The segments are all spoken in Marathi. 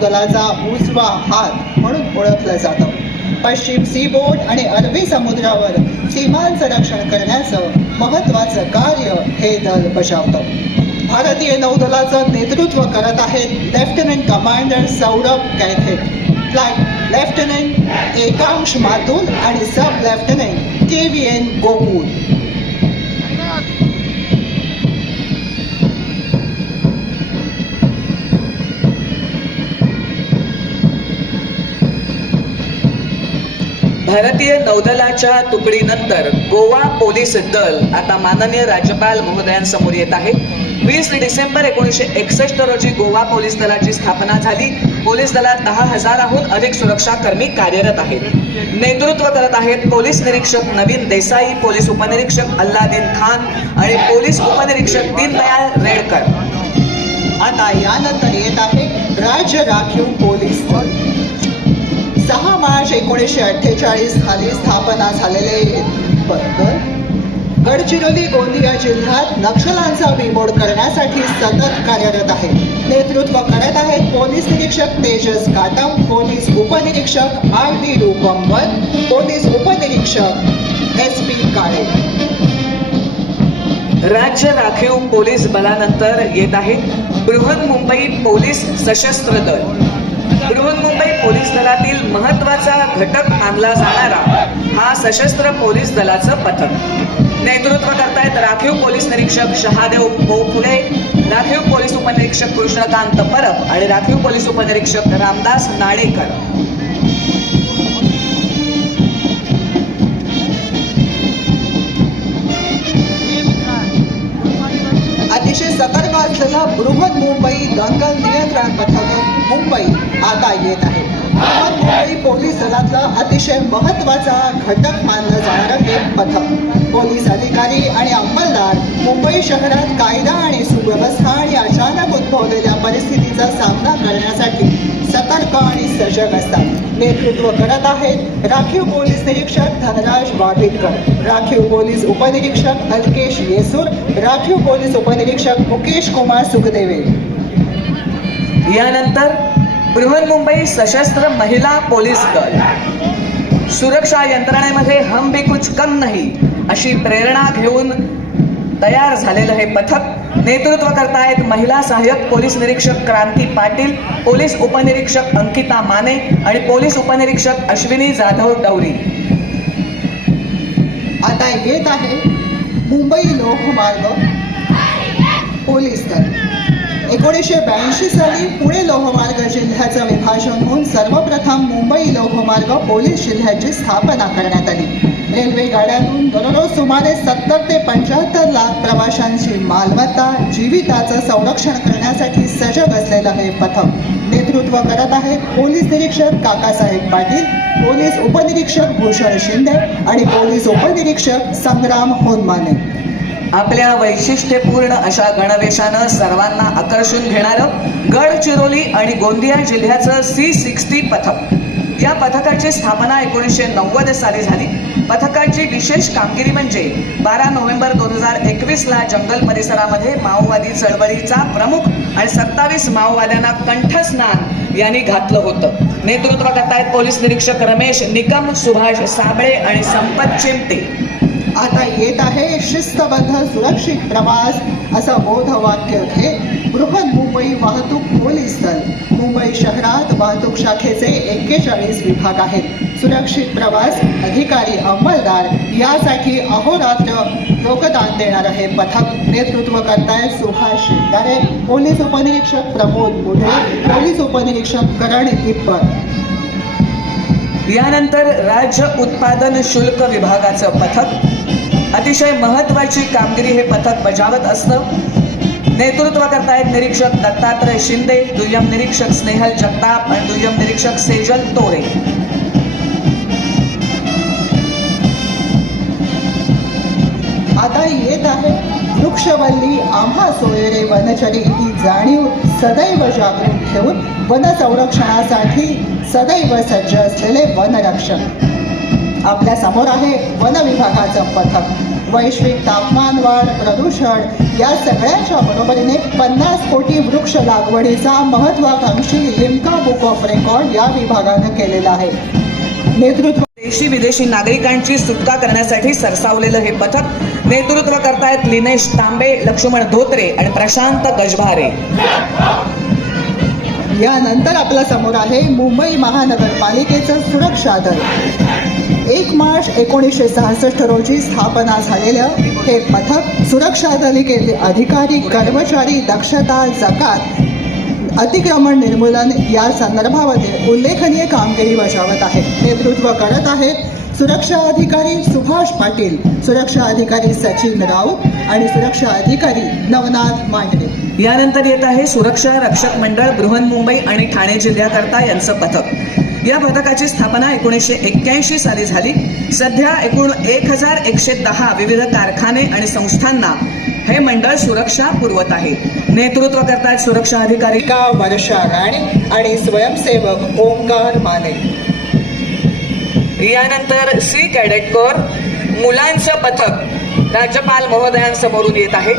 नौदलाचा उजवा हात म्हणून ओळखलं जातं. पश्चिम सीबोर्ड आणि अरबी समुद्रावर सीमांचं रक्षण करण्याचं महत्त्वाचं कार्य हे दल बजावतं. भारतीय नौदलाचं नेतृत्व करत आहेत lieutenant commander Saurabh Kaithe, flight lieutenant Ekansh Mathur आणि सब लेफ्टनंट KVN गोकुल. भारतीय नौदलाच्या तुकडीनंतर गोवा पोलीस दल आता माननीय राज्यपाल महोदयांसमोर येत आहे. 20 डिसेंबर 1961 रोजी गोवा पोलीस दलाची स्थापना झाली. पोलीस दलात 10,000हून अधिक सुरक्षा कर्मी कार्यरत आहेत. नेतृत्व करत आहेत पोलीस निरीक्षक नवीन देसाई, पोलीस उपनिरीक्षक अल्लादीन खान आणि पोलीस उपनिरीक्षक दीनदयाल रेडकर. आता यानंतर येत आहे राज्य राखीव पोलीस दल. 6 मार्च 1948 साली स्थापना झालेले दल गडचिरोली गोंदिया जिल्ह्यात नक्षलांचा बिमोड करण्यासाठी सतत कार्यरत आहे. नेतृत्व करत आहेत पोलीस निरीक्षक तेजस काटम, पोलीस उपनिरीक्षक RD रूपमवर, पोलीस उपनिरीक्षक SP काळे. राज्य राखीव पोलीस बलानंतर येत आहे बृहन्मुंबई पोलीस सशस्त्र दल. बृहन्मुंबई पोलीस दलातील महत्त्वाचा घटक मानला जाणारा हा सशस्त्र पोलीस दलाचं पथक. नेतृत्व करतायत राखीव पोलीस निरीक्षक शहादेव पोफुले, राखीव पोलीस उपनिरीक्षक कृष्णकांत परब आणि राखीव पोलीस उपनिरीक्षक रामदास नाडेकर. अतिशय सतर्क असलेला बृहन्मुंबई दंगल नियंत्रण पथक मुंबई आता येत आहे. बृहन्मुंबई पोलीस दलातलं अतिशय महत्त्वाचा घटक मानलं जाणारं हे पथक. पोलीस अधिकारी आणि अंमलदार मुंबई शहरात कायदा आणि सुव्यवस्था आणि अचानक उद्भवलेल्या परिस्थितीचा सामना करण्यासाठी सतर्क आणि सजग असतात. नेतृत्व करत आहेत राखीव पोलीस निरीक्षक धनराज वाभिटकर, राखीव पोलीस उपनिरीक्षक अलकेश येसूर, राखीव पोलीस उपनिरीक्षक मुकेश कुमार सुखदेवे. यानंतर बृहन्मुंबई सशस्त्र महिला पोलीस दल. सुरक्षा यंत्रणेमध्ये हम भी कुछ कम नहीं अशी प्रेरणा घेऊन तयार झालेलं हे पथक. नेतृत्व करतायत महिला सहाय्यक पोलीस निरीक्षक क्रांती पाटील, पोलीस उपनिरीक्षक अंकिता माने आणि पोलीस उपनिरीक्षक अश्विनी जाधव डवरी. आता येत आहे मुंबई लोहमार्ग पोलीस दल. 1982 साली पुणे लोहमार्ग जिल्ह्याचं विभाजन होऊन सर्वप्रथम मुंबई लोहमार्ग पोलीस जिल्ह्याची स्थापना करण्यात आली. रेल्वे गाड्यांतून दररोज सुमारे 70 ते 75 लाख प्रवाशांची मालमत्ता जीविताचं संरक्षण करण्यासाठी सजग असलेलं हे पथक. नेतृत्व करत आहेत पोलीस निरीक्षक काकासाहेब पाटील, पोलीस उपनिरीक्षक भूषण शिंदे आणि पोलीस उपनिरीक्षक संग्राम होनमाने. आपल्या वैशिष्ट्यपूर्ण अशा गणवेशानं सर्वांना आकर्षून घेणारं गडचिरोली आणि गोंदिया जिल्ह्याचं C60 पथक. या पथकाची स्थापना 1990 साली झाली. पथकाची विशेष कामगिरी म्हणजे 12 नोव्हेंबर 2021ला जंगल परिसरामध्ये माओवादी चळवळीचा प्रमुख आणि 27 माओवाद्यांना कंठस्नान यांनी घातलं होतं. नेतृत्व करतायत पोलीस निरीक्षक रमेश निकम, सुभाष साबळे आणि संपत चिमटे. आता येत आहे शिस्तबद्ध सुरक्षित प्रवास असं बोधवाक्य घेत बृहन्मुंबई वाहतूक पोलीस दल. मुंबई शहरात वाहतूक शाखेचे 41 विभाग आहेत. सुरक्षित प्रवास अधिकारी अंमलदार यासाठी अहोरात्र योगदान देणारं हे पथक. नेतृत्व करतायत सुभाष शिंगारे, पोलीस उपनिरीक्षक प्रमोद मुढे, पोलीस उपनिरीक्षक करण इप्पर. यानंतर राज्य उत्पादन शुल्क विभागाचं पथक. अतिशय महत्त्वाची कामगिरी हे पथक बजावत असतं. नेतृत्व करतायत निरीक्षक दत्तात्रय शिंदे, दुय्यम निरीक्षक स्नेहल जगताप आणि दुय्यम निरीक्षक सेजल तोरे. आता येत आहे वृक्षवल्ली आम्हा सोयरे वनचरी ही जाणीव सदैव जागृत ठेवून वन संरक्षणासाठी सदैव सज्ज असलेले वनरक्षक. आपल्या समोर आहे वन विभागाचं पथक. वैश्विक तापमान वाढ, प्रदूषण या सगळ्यांच्या बरोबरीने 50 कोटी वृक्ष लागवडीचा महत्वाकांक्षी लिम्का बुक ऑफ रेकॉर्ड या विभागानं केलेला आहे. नेतृत्व देशी विदेशी नागरिकांची सुटका करण्यासाठी सरसावलेलं हे पथक नेतृत्व करतायत लिनेश तांबे, लक्ष्मण धोत्रे आणि प्रशांत गजभारे. यानंतर आपल्या समोर आहे मुंबई महानगरपालिकेचं सुरक्षा दल. 1 मार्च 1966 रोजी स्थापना झालेलं हे पथक सुरक्षा दलाचे अधिकारी, कर्मचारी, दक्षता, जकात, अतिक्रमण निर्मूलन या संदर्भामध्ये उल्लेखनीय कामगिरी बजावत आहे. नेतृत्व करत आहेत सुरक्षा अधिकारी सुभाष पाटील, सुरक्षा अधिकारी सचिन राऊत आणि सुरक्षा अधिकारी नवनाथ मांढरे. यानंतर येत आहे सुरक्षा रक्षक मंडळ बृहन्मुंबई आणि ठाणे जिल्ह्याकरता यांचं पथक. या पथकाची स्थापना 1981 साली झाली. सध्या एकूण 1110 विविध कारखाने आणि संस्थांना हे मंडळ सुरक्षा पुरवत आहे. नेतृत्व करतात सुरक्षा अधिकारी वर्षा राणे आणि स्वयंसेवक ओंकार माने. यानंतर सी कॅडेट कोर मुलांचं पथक राज्यपाल महोदयांसमोरून येत आहे.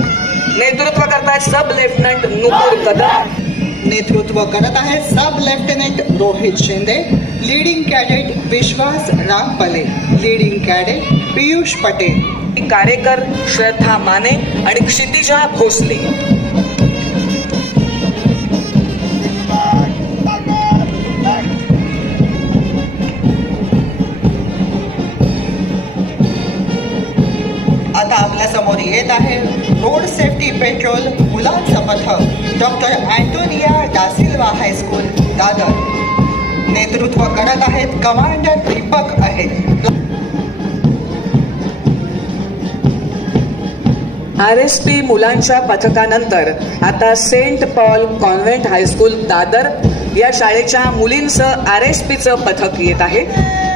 नेतृत्व करतात सब लेफ्टनंट नुपूर कदम. नेतृत्व करत आहेत sub lieutenant Rohit Shinde, leading cadet Vishwas Rampale, leading cadet Piyush Patel. Karekar Shraddha Mane आणि क्षितिजा भोसले. आता आपल्या समोर येत आहे रोड सेफ्टी पेट्रोल मुलांचं पथक doctor Antonia Da Silva high school Dadar. नेतृत्व करत आहेत कमांडर दीपक आहेत. RSP मुलांच्या पथकानंतर आता Saint Paul convent high school Dadar या शाळेच्या मुलींचं RSPचं पथक येत आहे.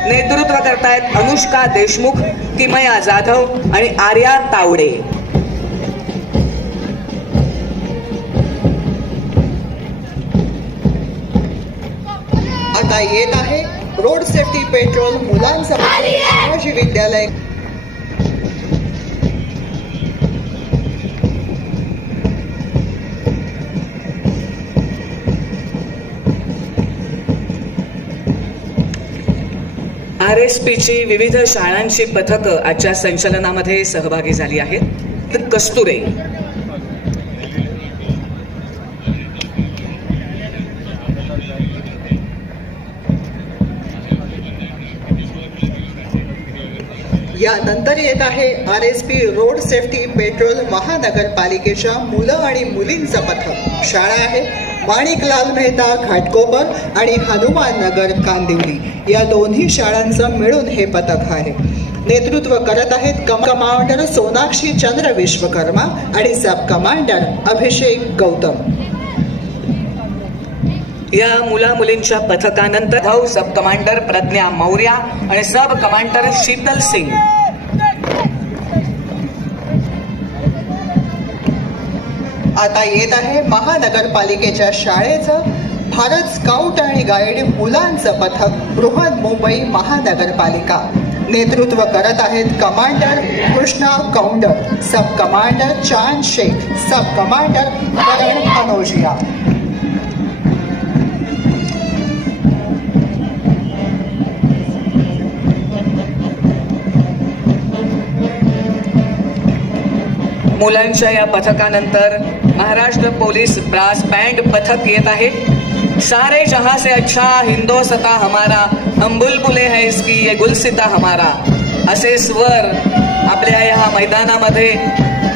नेतृत्व करतायत अनुष्का देशमुख, किमया जाधव आणि आर्या तावडे. आता येत आहे रोड सेफ्टी पेट्रोल मुलांचं पथक शिवाजी विद्यालय. RSPची विविध शाळांची पथकं आजच्या संचलनामध्ये सहभागी झाली आहेत. तर कस्तुरे, यानंतर येत आहे RSP रोड सेफ्टी पेट्रोल महानगरपालिकेच्या मुलं आणि मुलींचं पथक. शाळा आहे माणिकलाल मेहता घाटकोपर आणि हनुमान नगर कांदिवली या दोन्ही शाळांचं मिळून हे पथक आहे. नेतृत्व करत आहेत कमांडर सोनाक्षी चंद्र विश्वकर्मा आणि सब कमांडर अभिषेक गौतम. या मुला मुलींच्या पथकानंतर भाऊ सब कमांडर प्रज्ञा मौर्या आणि सब कमांडर शीतल सिंग. आता येत आहे महानगरपालिकेच्या शाळेचं भारत स्काउट आणि गाईड मुलांचं पथक बृहन्मुंबई महानगरपालिका. नेतृत्व करत आहेत कमांडर कृष्णा कौंडर, सब कमांडर चांद शेख, सब कमांडर करण अनोजिया. मुलांच्या या पथकानंतर महाराष्ट्र पोलीस ब्रास बँड पथक येत आहे. सारे जहां से अच्छा हिंदोसता हमारा, हम बुलबुले है इसकी ये गुलसिता हमारा असे स्वर आपल्या या मैदानामध्ये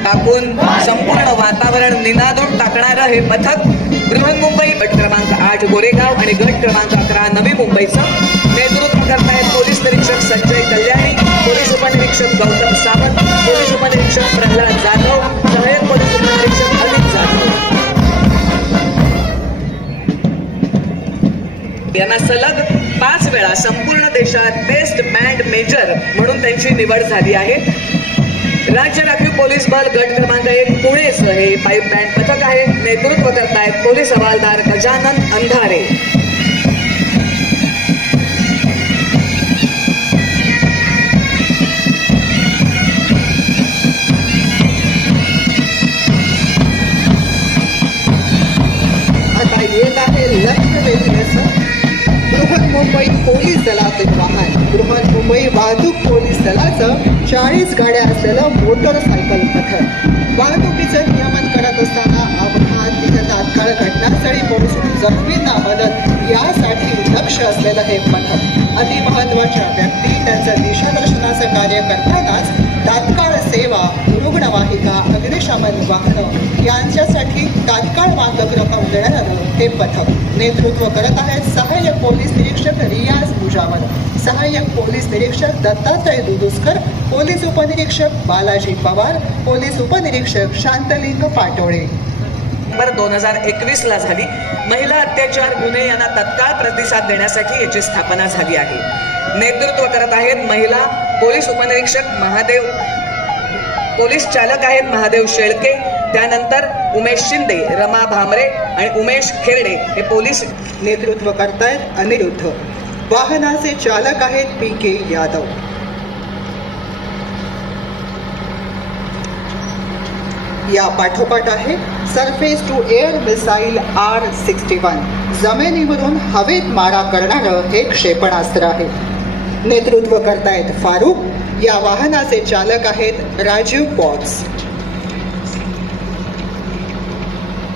टाकून संपूर्ण वातावरण निनादून टाकणारं हे पथक बृहन्मुंबई गट क्रमांक 8 गोरेगाव आणि गट क्रमांक 11 नवी मुंबईचं. नेतृत्व करतायत पोलीस निरीक्षक संजय कल्याणी, पोलीस उपनिरीक्षक गौतम सावंत, पोलीस उपनिरीक्षक प्रल्हाद जाधव, सहाय्यक पोलीस उपनिरीक्षक अमित जाधव. यांना सलग 5 वेळा संपूर्ण देशात बेस्ट बँड मेजर म्हणून त्यांची निवड झाली आहे. राज्य राखीव पोलीस बल गट क्रमांक 1 पुणेचं हे पाईप बँड पथक आहे. नेतृत्व करतायत पोलीस हवालदार गजानन अंधारे. मुंबई पोलीस दलातील वाहन बृहन्मुंबई वाहतूक पोलीस दलाचं 40 गाड्या असलेलं मोटरसायकल पथक वाहतुकीचं नियमन करत असताना अपघात तिथे तात्काळ घटनास्थळी पोहोचून जखमींना मदत यासाठी लक्ष असलेलं हे पथक अतिमहत्वाच्या व्यक्ती त्यांचं दिशादर्शनाचं कार्य करतानाच तात्काळ सेवा रुग्णवाहिका अग्निशमन वाहनं यांच्यासाठी तात्काळ मानक रक्कम देणारं हे पथक नेतृत्व करत आहेत सहाय्यक पोलीस निरीक्षक रियाज मुजावर, सहाय्यक पोलीस निरीक्षक दत्तात्रय दुदुस्कर, पोलीस उपनिरीक्षक बालाजी पवार, पोलीस उपनिरीक्षक शांतलिंग पाटोळे. 2021 ला झाली. महिला अत्याचार गुन्हे यांना तत्काळ प्रतिसाद देण्यासाठी याची स्थापना झाली आहे. नेतृत्व करत आहेत महिला पोलीस उपनिरीक्षक महादेव, पोलीस चालक आहेत महादेव शेळके, त्यानंतर उमेश शिंदे, रमा भामरे आणि उमेश खेरडे हे पोलीस नेतृत्व करतायत अनिरुद्ध. वाहनाचे चालक आहेत PK यादव. या पाठोपाठ आहे surface to air missile R61 जमिनीवरून हवेत मारा करणारं हे क्षेपणास्त्र आहे. नेतृत्व करतायत फारुख. या वाहनाचे चालक आहेत राजीव बॉक्स.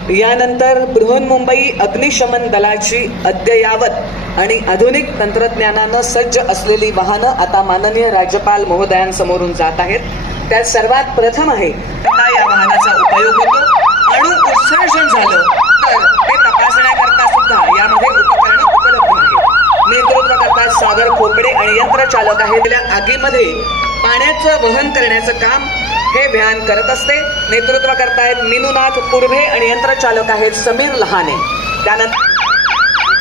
यानंतर बृहन्मुंबई अग्निशमन दलाची अद्ययावत आणि आधुनिक तंत्रज्ञानानं सज्ज असलेली वाहनं आता माननीय राज्यपाल महोदयांसमोरून जात आहेत. त्यात सर्वात प्रथम आहे या वाहनाचा उपयोग होतो. अणु उत्सर्जन झालं तर ते तपासण्याकरता सुद्धा यामध्ये उपकरणं उपलब्ध आहेत. नेतृत्व करतात सागर खोपडे आणि यंत्रचालक आहेत. आगीमध्ये पाण्याचं वहन करण्याचं काम हे व्हॅन करत असते. नेतृत्व करतायत मिनुनाथ पुर्भे आणि यंत्रचालक आहेत समीर लहाने. त्यानंतर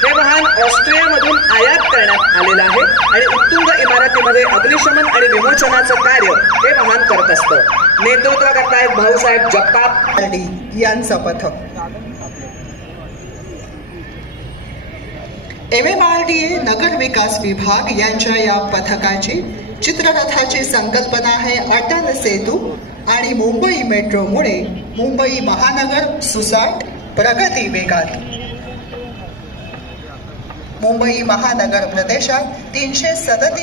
हे वाहन ऑस्ट्रियामधून आयात करण्यात आलेलं आहे आणि उत्तुंग इमारतीमध्ये अग्निशमन आणि विमोचनाचं कार्य हे वाहन करत असतं. नेतृत्व करतायत भाऊसाहेब जगताप यांचं पथक. MMRDA नगर विकास विभाग यांच्या या पथकाची चित्ररथाची संकल्पना आहे अटल सेतू आणि मुंबई मेट्रोमुळे मुंबई महानगर सुसाट प्रगती वेगात. मुंबई महानगर प्रदेशात 337